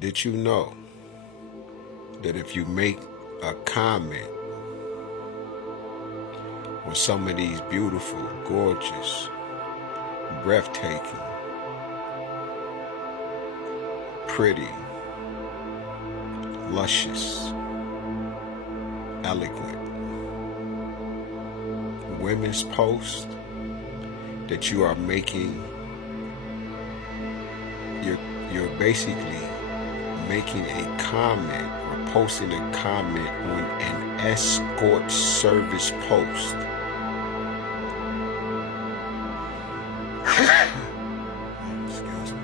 Did you know that if you make a comment on some of these beautiful, gorgeous, breathtaking, pretty, luscious, eloquent women's posts, that you are making, you're basically making a comment or posting a comment on an escort service post. Excuse me.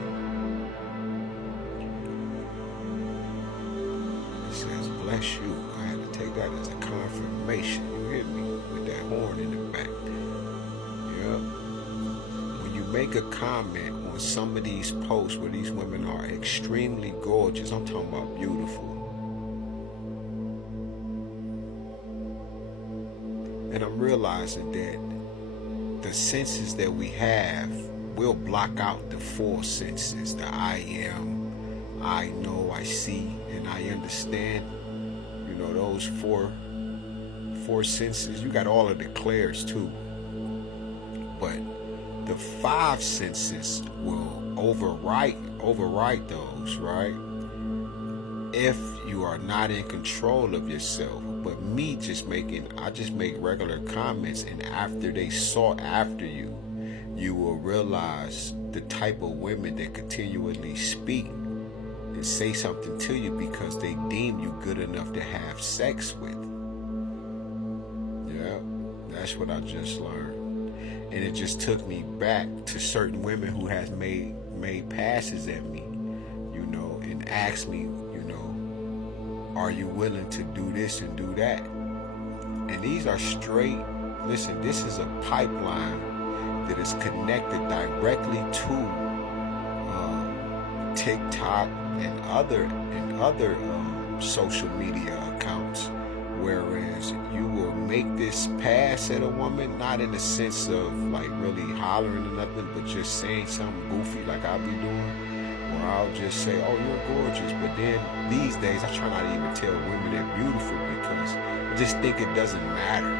It says, bless you. I had to take that as a confirmation. You hear me? With that horn in the back. Yeah. When you make a comment on some of these posts where these women are extremely gorgeous, I'm talking about beautiful. And I'm realizing that the senses that we have will block out the four senses. The I am, I know, I see, and I understand. You know, those four senses. You got all of the clairs too. But the five senses will overwrite those, right? If you are not in control of yourself. But me I just make regular comments, and after they sought after you, you will realize the type of women that continually speak and say something to you because they deem you good enough to have sex with. Yeah, that's what I just learned. And it just took me back to certain women who has made passes at me, you know, and asked me, you know, are you willing to do this and do that? And these are straight, listen, this is a pipeline that is connected directly to TikTok and other social media accounts. Whereas you will make this pass at a woman, not in the sense of like really hollering or nothing, but just saying something goofy like I'll be doing. Or I'll just say, oh, you're gorgeous. But then these days, I try not to even tell women they're beautiful because I just think it doesn't matter.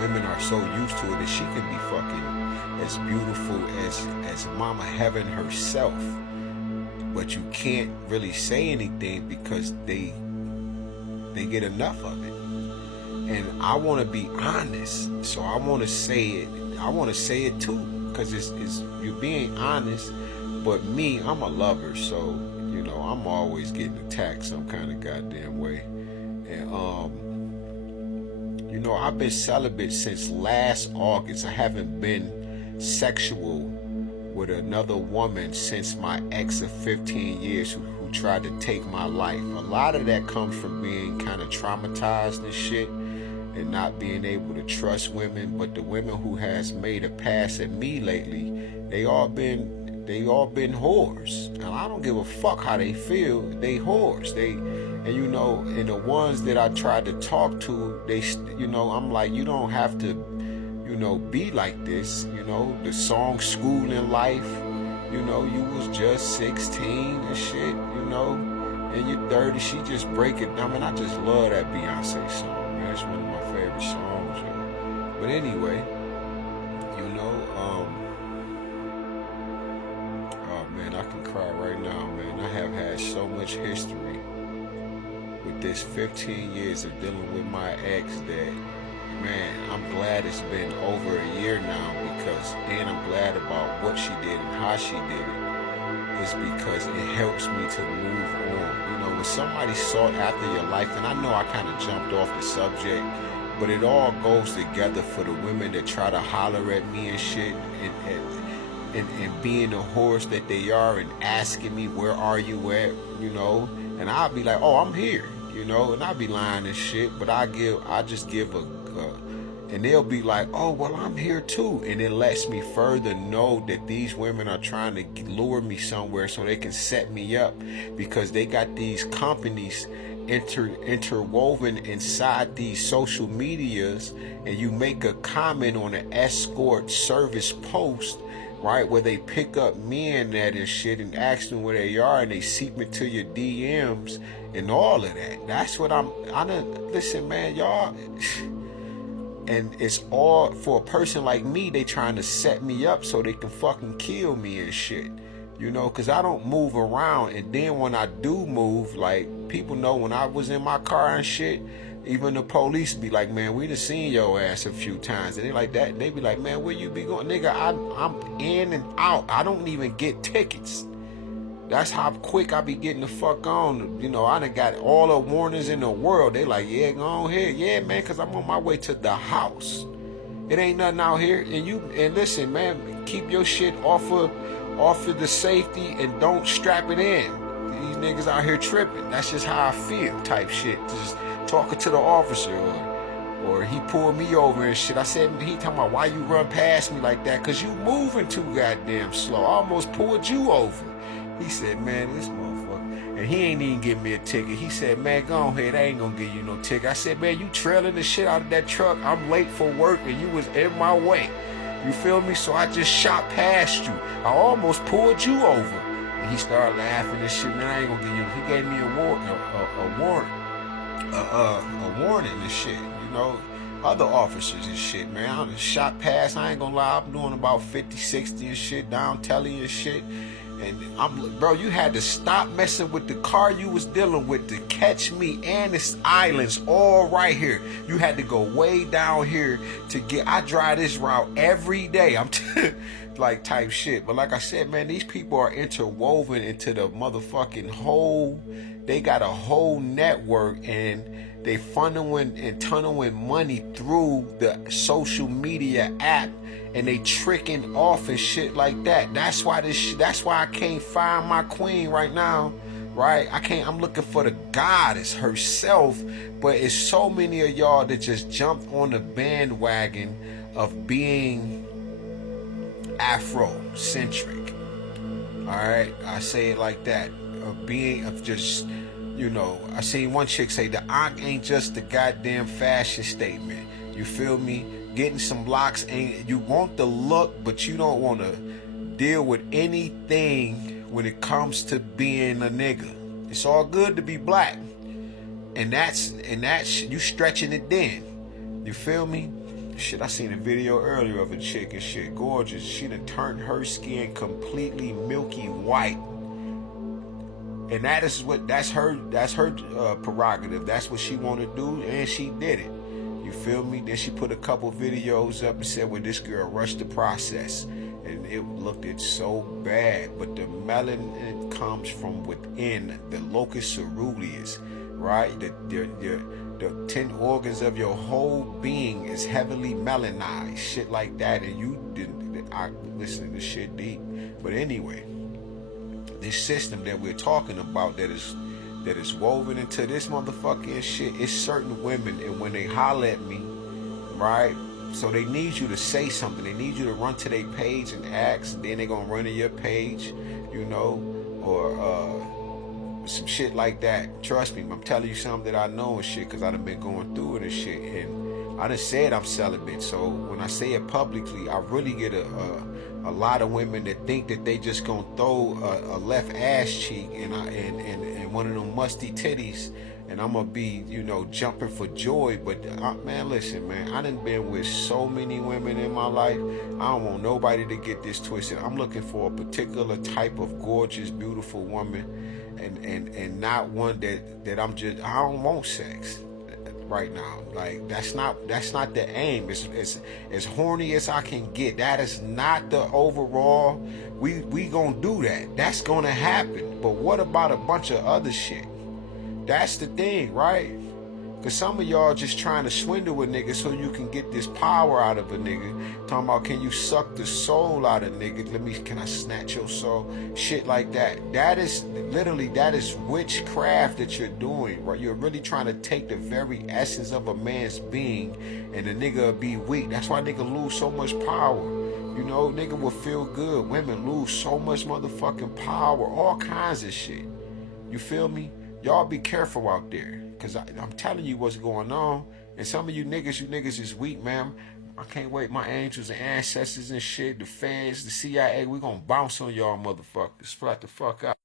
Women are so used to it that she can be fucking as beautiful as Mama Heaven herself. But you can't really say anything because they get enough of it. And I want to be honest, so I want to say it. I want to say it too, because it's you're being honest. But me, I'm a lover, so you know I'm always getting attacked some kind of goddamn way. And you know, I've been celibate since last August. I haven't been sexual with another woman since my ex of 15 years who tried to take my life. A lot of that comes from being kind of traumatized and shit and not being able to trust women. But the women who has made a pass at me lately, they all been whores. And I don't give a fuck how they feel. They whores. And you know, and the ones that I tried to talk to, they, you know, I'm like, you don't have to, you know, be like this. You know, the song School in Life, you know, you was just 16 and shit, you know, and you're 30, she just break it. I mean, I just love that Beyonce song, man. It's one of my favorite songs, you know? But anyway, you know, oh man, I can cry right now, man. I have had so much history with this 15 years of dealing with my ex that, man, I'm glad it's been over a year now, because then I'm glad about what she did and how she did it. It's because it helps me to move on. You know, when somebody sought after your life, and I know I kind of jumped off the subject, but it all goes together for the women that try to holler at me and shit, and being the whores that they are and asking me, where are you at, you know, and I'll be like, oh, I'm here, you know, and I'll be lying and shit, but I just give and they'll be like, oh, well, I'm here too. And it lets me further know that these women are trying to lure me somewhere so they can set me up, because they got these companies interwoven inside these social medias, and you make a comment on an escort service post, right? Where they pick up men at and shit and ask them where they are, and they seep into your DMs and all of that. That's what I done, listen, man, y'all. And it's all for a person like me. They trying to set me up so they can fucking kill me and shit. You know, because I don't move around. And then when I do move, like, people know when I was in my car and shit, even the police be like, man, we done seen your ass a few times. And they like that. And they be like, man, where you be going? Nigga, I'm in and out. I don't even get tickets. That's how quick I be getting the fuck on. You know, I done got all the warnings in the world. They like, yeah, go on here. Yeah, man, because I'm on my way to the house. It ain't nothing out here. And listen, man, keep your shit off of the safety and don't strap it in. These niggas out here tripping. That's just how I feel type shit. Just talking to the officer or he pulled me over and shit. I said, he talking about why you run past me like that? Because you moving too goddamn slow. I almost pulled you over. He said, man, this motherfucker. And he ain't even give me a ticket. He said, man, go ahead. I ain't gonna give you no ticket. I said, man, you trailing the shit out of that truck. I'm late for work and you was in my way. You feel me? So I just shot past you. I almost pulled you over. And he started laughing and shit. Man, I ain't gonna give you. He gave me a warning and shit. You know, other officers and shit, man. I just shot past. I ain't gonna lie. I'm doing about 50, 60 and shit down telly and shit. And bro, you had to stop messing with the car you was dealing with to catch me, and it's islands all right here. You had to go way down here to get. I drive this route every day. I'm like type shit. But like I said, man, these people are interwoven into the motherfucking whole. They got a whole network, and they funneling and tunneling money through the social media app. And they tricking off and shit like that. That's why that's why I can't find my queen right now, right? I'm looking for the goddess herself, but it's so many of y'all that just jumped on the bandwagon of being Afrocentric. All right, I say it like that, of just, you know, I seen one chick say the Ankh ain't just the goddamn fashion statement. You feel me? Getting some blocks ain't, you want the look, but you don't want to deal with anything when it comes to being a nigga. It's all good to be black, and that's you stretching it then. You feel me? Shit, I seen a video earlier of a chick and shit, gorgeous. She done turned her skin completely milky white, and that's her prerogative. That's what she want to do, and she did it. You feel me? Then she put a couple videos up and said, well, this girl rushed the process. And it looked so bad. But the melanin comes from within, the locus ceruleus, right? The 10 organs of your whole being is heavily melanized. Shit like that. And you didn't, I listen to shit deep. But anyway, this system that we're talking about that is woven into this motherfucking shit, it's certain women, and when they holler at me, right, so they need you to say something. They need you to run to their page and ask, and then they gonna run to your page, you know, or some shit like that. Trust me, I'm telling you something that I know and shit, because I done been going through it and shit, and I done said I'm celibate, so when I say it publicly, I really get a lot of women that think that they just gonna throw a left ass cheek and one of them musty titties, and I'm gonna be, you know, jumping for joy. But man, listen, man, I done been with so many women in my life. I don't want nobody to get this twisted. I'm looking for a particular type of gorgeous, beautiful woman, and not one that I don't want sex right now. Like, that's not the aim. It's as horny as I can get. That is not the overall. We gonna do that. That's gonna happen. But what about a bunch of other shit? That's the thing, right? Because some of y'all just trying to swindle a nigga so you can get this power out of a nigga. Talking about, can you suck the soul out of nigga? Can I snatch your soul? Shit like that. That is witchcraft that you're doing, right? You're really trying to take the very essence of a man's being, and the nigga will be weak. That's why nigga lose so much power. You know, nigga will feel good. Women lose so much motherfucking power. All kinds of shit. You feel me? Y'all be careful out there. Because I'm telling you what's going on. And some of you niggas is weak, man. I can't wait. My angels and ancestors and shit, the feds, the CIA, we gonna bounce on y'all motherfuckers. Flat the fuck out.